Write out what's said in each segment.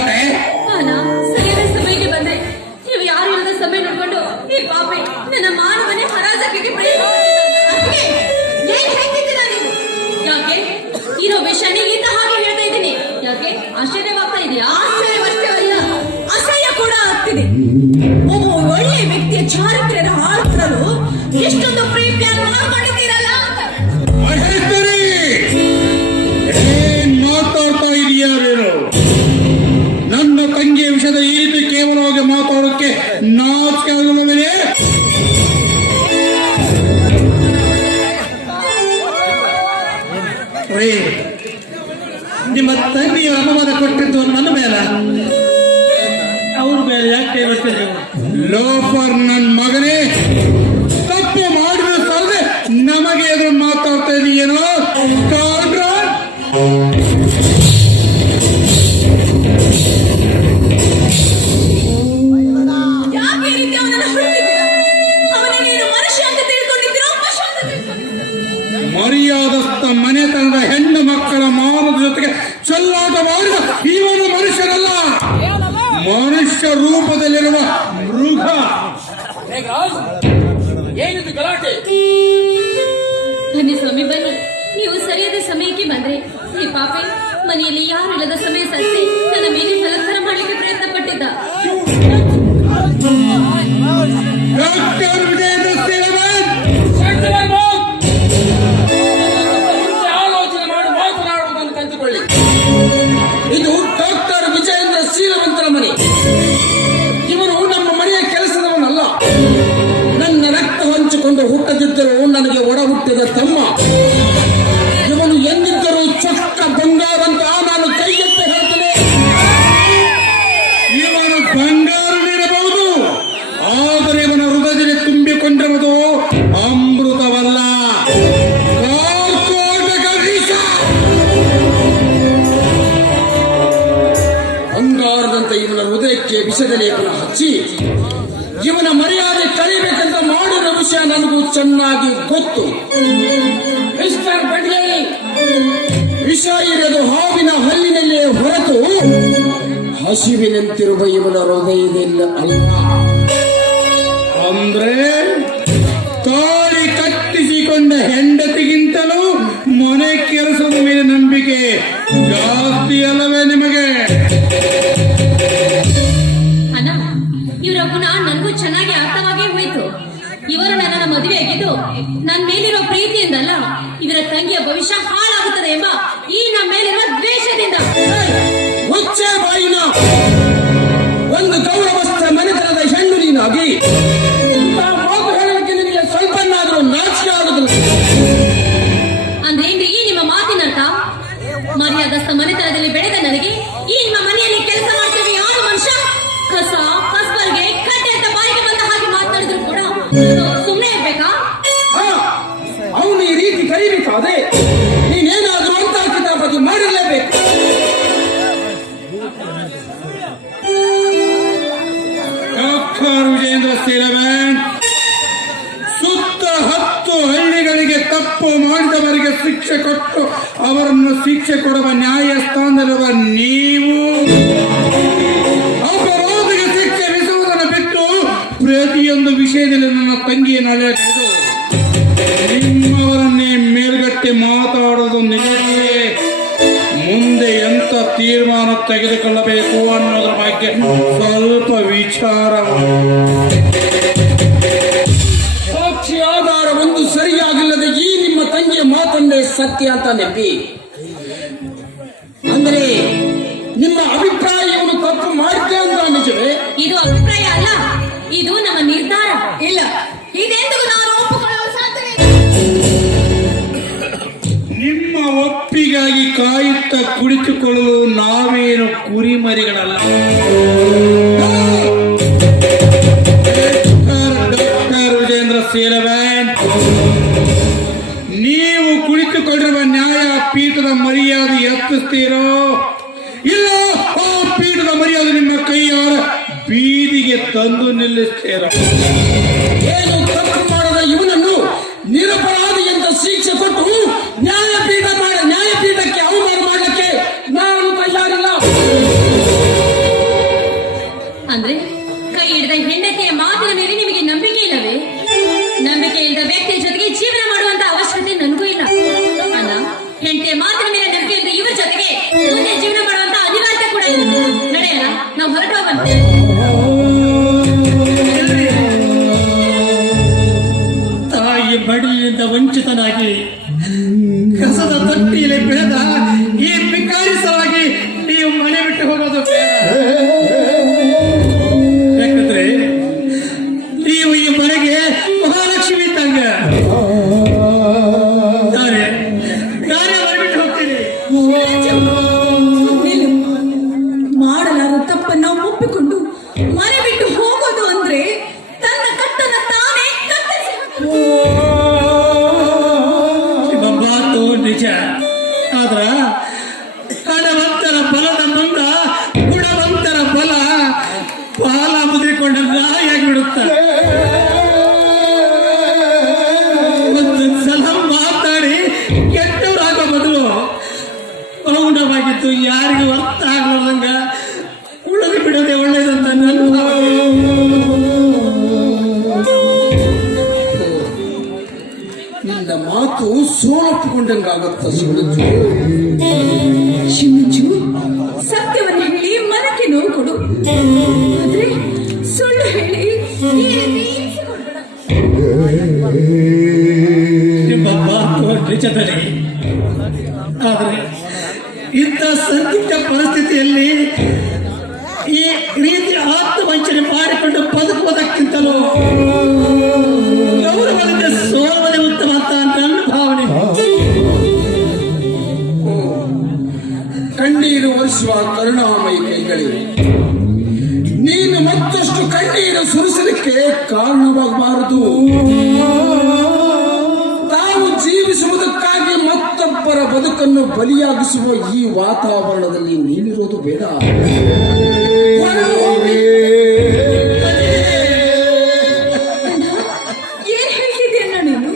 ಗಲಾಟೆ? ನಾನು ಸರಿಯಾದ ಸಮಯಕ್ಕೆ ಬಂದೆ. ನೀವು ಯಾರು ಇಲ್ಲದ ಸಮಯ ನೋಡ್ಕೊಂಡು ಈ ಪಾಪಿ ನನ್ನ ಮಾನವನೇ ಹರಾಜಕ್ಕೆ ಯಾಕೆ ಇರೋ ವಿಷಯನೇ ಇಂದ ಹಾಗೆ ಹೇಳ್ತಾ ಇದ್ದೀನಿ. ಯಾಕೆ ಆಶ್ಚರ್ಯವಾಗ್ತಾ ಇದೆಯಾ? ಆಶ್ಚರ್ಯವಷ್ಟೇ ಅಲ್ಲ, ಅಸಹ್ಯ ಕೂಡ ಆಗ್ತಿದೆ. ಒಬ್ಬ ಒಳ್ಳೆಯ ವ್ಯಕ್ತಿಯ ಚಾರಿತ್ರ್ಯದ ಹಾಳು ತರಲು ಎಷ್ಟೊಂದು ಪ್ರೀತಿಯನ್ನು ಮಾಡ್ಕೊಂಡಿದ್ದೀರಲ್ಲ. ಏನ್ ಮಾತಾಡ್ತಾ ಇದೆಯಾರೇನು? ನನ್ನ ತಂಗಿಯ ವಿಷಯದ ಈ ರೀತಿ ಕೇವಲವಾಗಿ ಮಾತಾಡೋಕೆ ನಾಚಿಕೆ ಆಗಲಿಲ್ಲವೇ? ನಿಮ್ಮ ತಂಗಿಯ ಅನುವಾದ ಕೊಟ್ಟಿದ್ದು ನನ್ನ ಮೇಲೆ, ಅವ್ರ ಮೇಲೆ ಯಾಕೆ ಗೊತ್ತಿಲ್ಲ? ಲೋಫರ್ ನನ್ನ ಮಗನೇ, ತಪ್ಪು ಮಾಡಿದ ಸಾಲದೆ ನಮಗೆ ಎದುರು ಮಾತಾಡ್ತಾ ಇದೀಯೇನೋ? ಮರ್ಯಾದಸ್ಥ ಮನೆತನದ ಹೆಣ್ಣು ಮಕ್ಕಳ ಮಾನದ ಜೊತೆಗೆ ಚೆಲ್ಲಾಟ ಮಾಡಿದ ಇವನು ಮನುಷ್ಯನಲ್ಲ, ಮನುಷ್ಯ ರೂಪದಲ್ಲಿರುವ ಮೃಗ. ಏನಿದು ಗಲಾಟೆ? ಬನ್ನಿ ಸ್ವಾಮಿ ಬನ್ನಿ, ನೀವು ಸರಿಯಾದ ಸಮಯಕ್ಕೆ ಬಂದ್ರೆ. ಈ ಪಾಪೆ ಮನೆಯಲ್ಲಿ ಯಾರು ಇಲ್ಲದ ಸಮಯ ಸರಿಸಿ ನನ್ನ ಮೇಲೆ ಬಲತ್ಕಾರ ಮಾಡಲಿಕ್ಕೆ ಪ್ರಯತ್ನ ಪಟ್ಟಿದ್ದ. ಡಾಕ್ಟರ್ ವಿಜಯೇಂದ್ರ ಸೇವನ್, ಆಲೋಚನೆ ಮಾಡಿ ಮಾತನಾಡುವುದನ್ನು ಕಂಡುಕೊಳ್ಳಿ. ಇದು ಡಾಕ್ಟರ್ ವಿಜಯೇಂದ್ರ ಶೀಲವಂತರ ಮನೆ. ಇವನು ನಮ್ಮ ಮನೆಯ ಕೆಲಸದವನಲ್ಲ. ನನ್ನ ರಕ್ತ ಹಂಚಿಕೊಂಡು ಹುಟ್ಟದಿದ್ದರೂ ನನಗೆ ಒಡ ಹುಟ್ಟಿದ ತಮ್ಮ. ಇವನು ಎಂದಿದ್ದರೂ ಚೊಕ್ಕ ಬಂಗಾರಂತ ನಾನು ಕೈ ಎತ್ತಿ ಹೇಳ್ತೇನೆ. ಇವನು ಬಂಗಾರನಿರಬಹುದು, ಆದರೆ ಇವನ ಹೃದಯದಲ್ಲಿ ತುಂಬಿಕೊಂಡಿರುವುದು ಅಮೃತವಲ್ಲ, ಬಂಗಾರದಂತೆ ಇವನ ಹೃದಯಕ್ಕೆ ವಿಷದ ಲೇಪನ ಹಚ್ಚಿ ಇವನ ಮರ್ಯಾದೆ ಕಳಿಬೇಕಂತ ಮಾಡಿದ ವಿಷಯ ನನಗೂ ಚೆನ್ನಾಗಿ ಗೊತ್ತು. ಮಿಸ್ಟರ್ ಬಡ್ಲೆ, ವಿಷ ಇರೋದು ಹಾವಿನ ಹಲ್ಲಿನಲ್ಲೇ ಹೊರತು ಹಸಿವಿನಂತಿರುವ ಇವನ ಹೃದಯದಲ್ಲಿ ಅಲ್ಲ. ಅಂದ್ರೆ ತಾಳಿ ಕಟ್ಟಿಸಿಕೊಂಡ ಹೆಂಡತಿಗಿಂತಲೂ ಮನೆ ಕೆಲಸದ ಮೇಲೆ ನಂಬಿಕೆ ಜಾಸ್ತಿ ಅಲ್ಲವೇ ನಿಮಗೆ? ಅಣ್ಣ, ಇವರ ಗುಣ ನನಗೂ ಚೆನ್ನಾಗಿ ಅರ್ಥವಾಗೇ ಹೋಯಿತು. ಇವರು ನನ್ನನ್ನು ಮದುವೆ ಆಗಿದ್ದು ನನ್ನ ಮೇಲಿರೋ ಪ್ರೀತಿಯಿಂದಲ್ಲ, ಇವರ ತಂಗಿಯ ಭವಿಷ್ಯ ಹಾಳಾಗುತ್ತದೆ ಎಂಬ ಈ ನಮ್ಮ ಮೇಲಿರುವ ದ್ವೇಷದಿಂದ. ಮುಚ್ಚೆ ಬಾಯಿನ! ಒಂದು ಗೌರವಸ್ಥ ಮನೆತನದ ಹೆಣ್ಣು ನೀನಾಗಿ ಮಾತು ಹೇಳಲಿಕ್ಕೆ ನಿನಗೆ ಸ್ವಲ್ಪನಾದರೂ ನಾಚಿಕೆ ಆಗುದಿಲ್ಲ. ಅಂದ್ರೇನ್ರಿ ಈ ನಿಮ್ಮ ಮಾತಿನರ್ಥ? ಮರ್ಯಾದಸ್ಥ ಮನೆತನದಲ್ಲಿ ಬೆಳೆದ ನನಗೆ ಈ ನಿಮ್ಮ ಮನೆಯಲ್ಲಿ ಕೆಲಸ ಮಾಡ್ತೀವಿ ಯಾರು ಮನುಷ್ಯ? ಕಸ ಕಸ್ಬರ್ಗೆ ಕಟ್ಟೆ ಅಂತ ಬಾಯಿಗೆ ಬಂದ ಹಾಗೆ ಮಾತನಾಡಿದ್ರು ಕೂಡ ಸುಮ್ಮನೆ ಇರ್ಬೇಕಾ? ಅವನು ಈ ರೀತಿ ಕರೀಬೇಕಾದ್ರೆ ನೀನೇನಾದ್ರೂ ಅಂತ ಕಿತಾಪತಿ ಮಾಡಿರಲೇಬೇಕು. ಡಾಕ್ಟರ್ ವಿಜಯೇಂದ್ರ ಸೇಲವನ್, ಸುತ್ತ 10 ಹಳ್ಳಿಗಳಿಗೆ ತಪ್ಪು ಮಾಡಿದವರಿಗೆ ಶಿಕ್ಷೆ ಕೊಟ್ಟು ಅವರನ್ನು ಶಿಕ್ಷೆ ಕೊಡುವ ನ್ಯಾಯಸ್ಥಾನದಲ್ಲಿರುವ ನೀವು ಅಪರಾಧಿಗೆ ಶಿಕ್ಷೆ ವಿಧಿಸುವುದನ್ನು ಬಿಟ್ಟು ಪ್ರತಿಯೊಂದು ವಿಷಯದಲ್ಲಿ ನನ್ನ ತಂಗಿಯನ್ನು ಅಲೆಯಬಹುದು. ನಿಮ್ಮವರನ್ನೇ ಮೇಲ್ಗಟ್ಟಿ ಮಾತಾಡೋದು ನಿಮಗೆ ಮುಂದೆ ಎಂತ ತೀರ್ಮಾನ ತೆಗೆದುಕೊಳ್ಳಬೇಕು ಅನ್ನೋದ್ರ ಬಗ್ಗೆ ಸ್ವಲ್ಪ ವಿಚಾರ. ಸಾಕ್ಷಿ ಆಧಾರ ಒಂದು ಸರಿಯಾಗಿಲ್ಲದೆ ಈ ನಿಮ್ಮ ತಂಗಿಯ ಮಾತನ್ನೇ ಸತ್ಯ ಅಂತ ನೆಪ್ಪಿ. ಅಂದ್ರೆ ನಿಮ್ಮ ಅಭಿಪ್ರಾಯ ಇವನು ತಪ್ಪು ಮಾಡಿದ್ದೆ ಅಂತ ನಿಜವೇ? ಇದು ಅಭಿಪ್ರಾಯ ಅಲ್ಲ, ಇದು ನಮ್ಮ ನಿರ್ಧಾರ. ಇಲ್ಲ, ಇದೆಂದಿಗೂ ನಾನು ಒಪ್ಪಿಕೊಳ್ಳಲು ಸಾಧ್ಯವಿಲ್ಲ. ನಿಮ್ಮ ಒಪ್ಪಿಗಾಗಿ ಕಾಯುತ್ತ ಕುಳಿತುಕೊಳ್ಳಲು ನಾವೇನು ಕುರಿಮರಿಗಳಲ್ಲ. ಡಾಕ್ಟರ್ ವಿಜಯೇಂದ್ರ ಸೇಲವನ್, ನೀವು ಕುಳಿತುಕೊಂಡಿರುವ ನ್ಯಾಯಪೀಠದ ಮರ್ಯಾದೆ ಎತ್ತಿಸ್ತೀರೋ ಇಲ್ಲ ಆ ಪೀಠದ ಮರ್ಯಾದೆ ನಿಮ್ಮ ಕೈಯಾರ ಬೀದಿಗೆ ತಂದು ನಿಲ್ಲಿಸ್ತೀರೋ? ಏನು ತಪ್ಪು ಮಾಡದ ಇವನನ್ನು ನಿರಪರಾಧಿ ಅಂತ ಶಿಕ್ಷೆ ಕೊಟ್ಟು ನ್ಯಾಯಪೀಠಕ್ಕೆ ಅವಮಾನ ಮಾಡಲಿಕ್ಕೆ ನಾನು ತಯಾರಿಲ್ಲ. ಆಗುವುದು ಬೇಡ. ಯಾಕಂದ್ರೆ ನೀವು ಈ ಮನೆಗೆ ಮಹಾಲಕ್ಷ್ಮಿ ತಂಗ ನಾನೇ ಮನೆಬಿಟ್ಟು ಹೋಗ್ತೀನಿ. ನಿಲ್ಲು. ಮಾಡಲಾದ ತಪ್ಪನ್ನ ಒಪ್ಪಿಕೊಂಡು ಮನೆ ಬಿಟ್ಟು ಹೋಗೋದು ಅಂದ್ರೆ ತನ್ನ ಕತ್ತನ್ನ ತಾನೇ ಕತ್ತರಿಸಿ ನಿಮ್ಮ ಮಾತು ನಿಜ. ಆದ್ರ ಹಣವಂತರ ಬಲದ ಮುಂದ ಗುಣವಂತರ ಬಲ ಬಾಲ ಮುದ್ರಿಕೊಂಡ ನಾಯಿಯಾಗಿ ಬಿಡುತ್ತಾರೆ. ಒಂದು ಸಲ ಮಾತಾಡಿ ಕೆಟ್ಟವರಾಗೋ ಬದಲು ಮೌನವಾಗಿದ್ದು ಯಾರಿಗೂ ಅರ್ಥ ಆಗಲಾರ್ದಂಗ ಉಳಿದು ಬಿಡೋದೇ ಒಳ್ಳೇದಂತ ನನ್ನ ಭಾವನೆ. ನಿನ್ನ ಮಾತು ಸೋಲೊಪ್ಪಿಕೊಂಡಂಗಾಗುತ್ತ ಶಿವನಂಜು. ಶಿವಜು ಸತ್ಯವನ್ನು ಹೇಳಿ ಮನಕ್ಕೆ ನೋವು ಕೊಡು, ಆದ್ರೆ ಸುಳ್ಳು ಹೇಳಿ ಈ ರೀತಿ ಹಿಂಸೆಕೊಡ್ಬೇಡ. ನಿಮ್ಮ ಮಾತು ನಿಜದಲ್ಲಿ. ಆದರೆ ಇಂಥ ಸಂದಿಗ್ಧ ಪರಿಸ್ಥಿತಿಯಲ್ಲಿ ಈ ರೀತಿ ಆತ್ಮವಂಚನೆ ಮಾಡಿಕೊಂಡು ಬದುಕುವುದಕ್ಕಿಂತಲೂ ಗೌರವದಿಂದ ಸೋಲುವುದೇ ಉತ್ತಮ ಅಂತ ನನ್ನ ಭಾವನೆ. ಕಣ್ಣೀರು ಒರೆಸುವ ಕರುಣಾಮಯಿ ಕೈಗಳಿವೆ. ನೀನು ಮತ್ತಷ್ಟು ಕಣ್ಣೀರು ಸುರಿಸಲಿಕ್ಕೆ ಕಾರಣವಾಗಬಾರದು. ತಾವು ಜೀವಿಸುವುದಕ್ಕಾಗಿ ಮತ್ತೊಬ್ಬರ ಬದುಕನ್ನು ಬಲಿಯಾಗಿಸುವ ಈ ವಾತಾವರಣದಲ್ಲಿ ನೀನಿರೋದು ಬೇಡ. ಹೊರಗೆ ಹೋಗಿ. ಏನ್ ಹೇಳ್ತಿದ್ಯಣ್ಣ ನೀನು?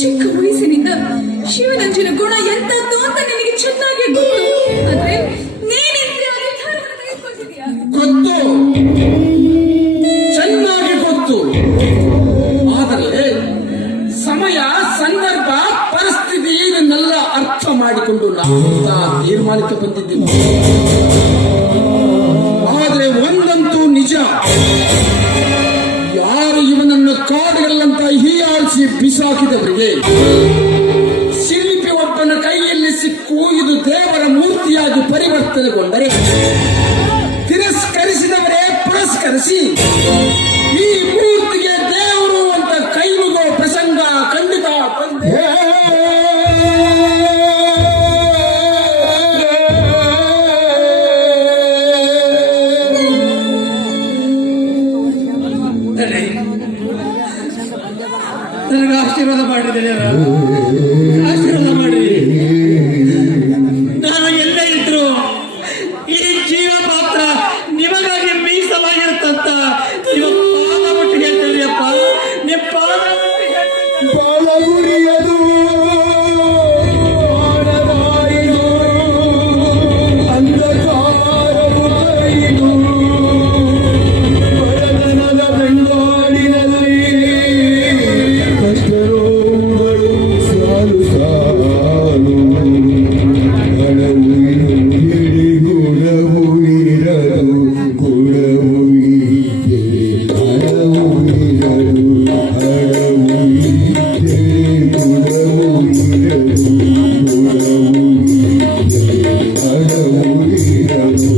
ಚಿಕ್ಕ ವಯಸ್ಸಿನಿಂದ ಶಿವನಂಜನ ಗುಣ ಎಂತದ್ದು ಅಂತ ನಿನಗೆ ಚೆನ್ನಾಗಿ ಗೊತ್ತು, ಆದ್ರೆ ನೀನಿದ್ರೆ ಆ ನಿರ್ಧಾರವನ್ನು ತೆಗೆದುಕೊಂಡಿದ್ಯಾ? ಗೊತ್ತು, ಚೆನ್ನಾಗಿ ಗೊತ್ತು. ಆದರೆ ಸಮಯ, ಸಂದರ್ಭ, ಪರಿಸ್ಥಿತಿ ಇದನ್ನೆಲ್ಲ ಅರ್ಥ ಮಾಡಿಕೊಂಡು ನಾವು ತೀರ್ಮಾನಕ್ಕೆ ಬಂದಿದ್ದೀವಿ. ಆದರೆ ಒಂದಂತೂ ನಿಜ, ಯಾರು ಇವನನ್ನು ಕಾಡುಗಳಂತ ಹೀಯಾಳಿಸಿ ಬಿಸಾಕಿದವರಿಗೆ ಶಿಲ್ಪಿ ಒಬ್ಬನ ಕೈಯಲ್ಲಿ ಸಿಕ್ಕು ಇದು ದೇವರ ಮೂರ್ತಿಯಾಗಿ ಪರಿವರ್ತನೆಗೊಂಡರೆ ತಿರಸ್ಕರಿಸಿದವರೇ ಪುರಸ್ಕರಿಸಿ ಈ ಮೂರ್ತಿಗೆ ದೇವರು ಅಂತ ಕೈ ಮುಗೋ ಪ್ರಸಂಗ ಖಂಡಿತ ಬಂದೇ. ನನಗೆ ಆಶೀರ್ವಾದ ಮಾಡಿದ್ದೇನೆ, ಆಶೀರ್ವಾದ ಮಾಡಿ. ನಾನು ಎಲ್ಲೇ ಇದ್ರು ಈ ಜೀವ ಮಾತ್ರ ನಿಮಗಾಗಿ ಮೀಸಲಾಗಿರುತ್ತಂತ ನಿಮ್ಮ ಪಾದ ಮುಟ್ಟಿ ಹೇಳ್ತೇನೆ ಅಪ್ಪ. ನಿಮ್ಮ ಪಾದ ಮುಟ್ಟಿ ಹೇಳ್ತೇನೆ. ಬಾಲಗುರಿಯದು ಆಡದಾಯಿದು ಅಂಧಕಾರವು ಕೈದು ಬಡತನದ ಬೆಂಗಾಡಿನಲ್ಲಿ ಕಷ್ಟರೋಗಳು ಸಾಲು ಸಾಲು ಹಣವು ಹಿಡಿ ಗುಣವು ಇರದು ಗುಣವು ಇದೆ ಹಣವು ಇರದು ಹಣವು ಇದೆ ಗುಣವು ಇರದು ಗುಣವು ಇದೆ ಹಣವು ಇರದು